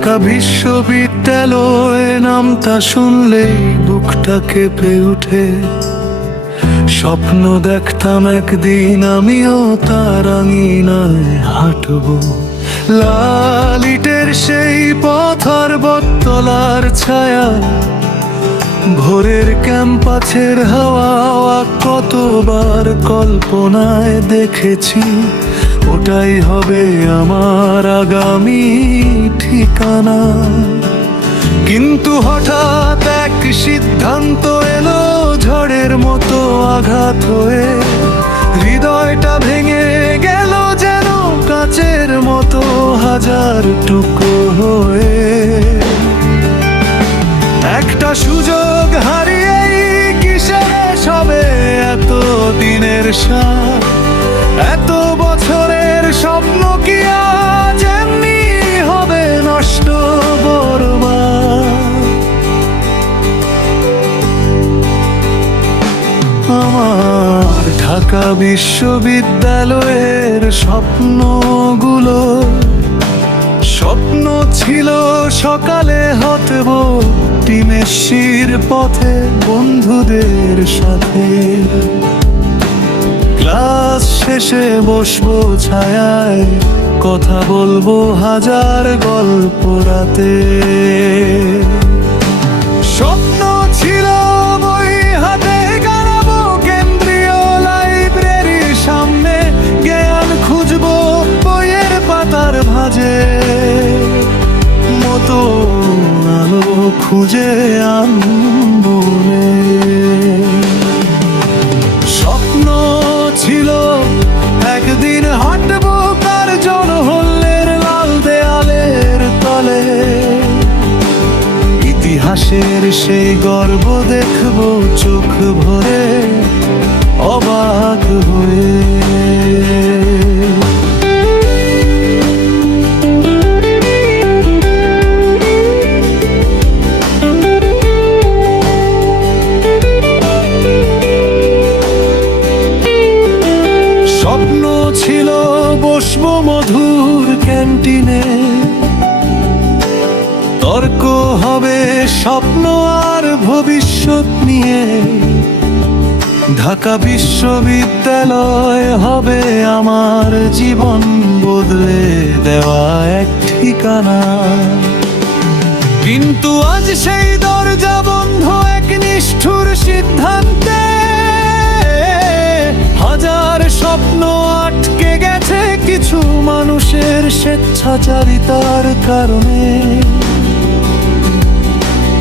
ঢাকা বিশ্ববিদ্যালয় নামটা শুনলেই বুকটা কেঁপে উঠে। স্বপ্ন দেখতাম একদিন আমিও তার আঙিনায় হাঁটবো। লাল ইটের সেই পথর বটতলার ছায়া, ভোরের ক্যাম্পাসের হাওয়া, কতবার কল্পনায় দেখেছি ওটাই হবে আমার আগামী ঠিকানা। কিন্তু হঠাৎ এক সিদ্ধান্ত এলো ঝড়ের মতো আঘাত হয়ে, হৃদয়টা ভেঙে গেল যেন কাচের মতো হাজার টুকরো হয়ে। একটা সুযোগ হারিয়েই কিসের সবে এত দিনের সাথ, এত বছরের স্বপ্ন কি আজ এমনি হবে নষ্ট বরবাদ? আমার ঢাকা বিশ্ববিদ্যালয়ের স্বপ্নগুলো স্বপ্ন ছিল সকালে হতব টিমেশির পথে বন্ধুদের সাথে। ক্লাস শেষে বসবো ছায়ায়, কথা বলবো হাজার গল্প রাতে। স্বপ্ন ছিল বই হাতে গাড়াবো কেন্দ্রীয় লাইব্রেরির সামনে, জ্ঞান খুঁজবো বইয়ের পাতার ভাঁজে, মতো আলো খুঁজে আনবো রে। স্বপ্ন ছিল একদিন হাঁটবো কার্জন হলের লাল দেয়ালের তলে, ইতিহাসের সেই গর্ব দেখবো চোখ ভরে অবাক হয়ে। স্বপ্ন ছিল বসবো মধুর ক্যান্টিনে, তর্ক হবে স্বপ্ন আর ভবিষ্যৎ নিয়ে। ঢাকা বিশ্ববিদ্যালয় হবে আমার জীবন বদলে দেওয়া এক ঠিকানা। কিন্তু আজ সেই দরজা বন্ধ এক নিষ্ঠুর সিদ্ধান্তে, হাজার স্বপ্ন আটকে গেছে কিছু মানুষের স্বেচ্ছাচারিতার কারণে।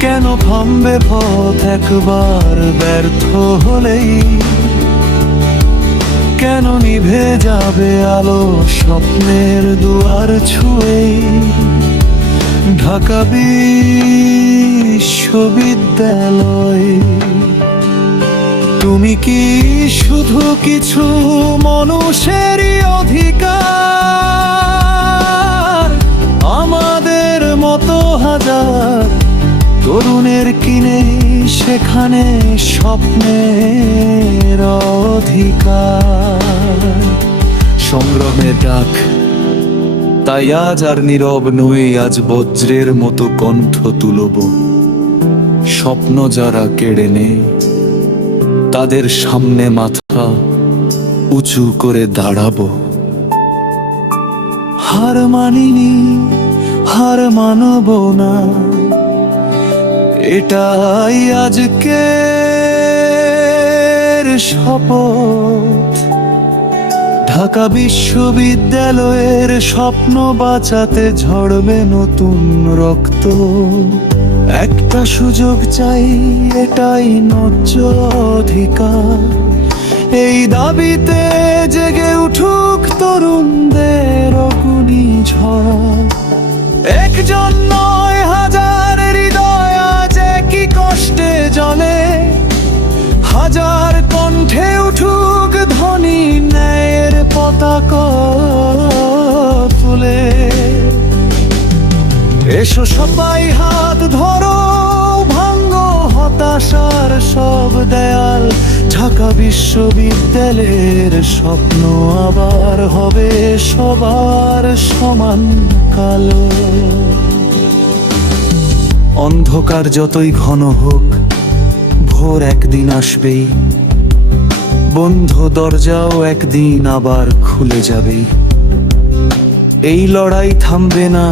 কেন থামবে পথ একবার ব্যর্থ হলেই? কেন নিভে যাবে আলো স্বপ্নের দুয়ার ছুঁয়েই? ঢাকা বিশ্ববিদ্যালয় তুমি কি শুধু কিছু মানুষেরই অধিকার? আমাদের মতো হাজার তরুণের কিনে সেখানে স্বপ্নের অধিকার। সংগ্রামের ডাক তাই আজ আর নীরব নই, আজ বজ্রের মতো কণ্ঠ তুলব। স্বপ্ন যারা কেড়ে নেয় তাদের সামনে মাথা উঁচু করে দাঁড়াবো। হার মানিনি, হার মানব না, এটাই আজকের শপথ। ঢাকা বিশ্ববিদ্যালয়ের স্বপ্ন বাঁচাতে ঝরবে নতুন রক্ত। একটা সুযোগ চাই, এটাই ন্যায্য অধিকার। এই দাবিতে জেগে উঠুক তরুণদের অগ্নি ঝরা। একজন নয় হাজার হৃদয় আজ একই কষ্টে জ্বলে, হাজার কণ্ঠে উঠুক ধ্বনি ন্যায়ের পতাকা তুলে। এসো সবাই হাত ধরো, ভাঙ্গো হতাশার সব দেয়াল। ঢাকা বিশ্ববিদ্যালয়ের স্বপ্ন আবার হবে সবার সমান কালো। অন্ধকার যতই ঘন হোক, ভোর একদিন আসবেই, বন্ধ দরজাও একদিন আবার খুলে যাবেই। এই লড়াই থামবে না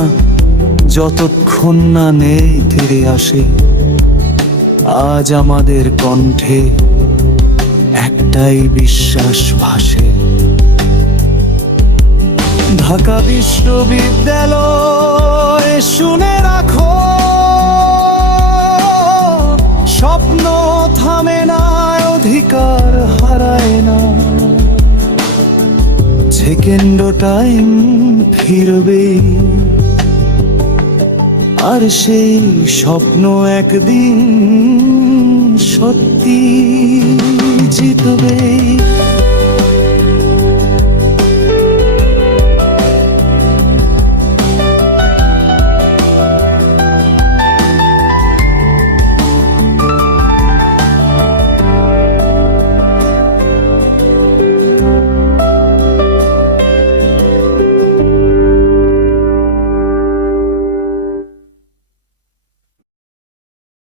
যতক্ষণ না নেই ফিরে আসে। আজ আমাদের কণ্ঠে একটাই বিশ্বাস ভাসে। ঢাকা বিশ্ববিদ্যালয় শুনে রাখো, স্বপ্ন থামে না, অধিকার হারায় না। সেকেন্ড টাইম ফিরবে, আর সেই স্বপ্ন একদিন সত্যি জিতবে।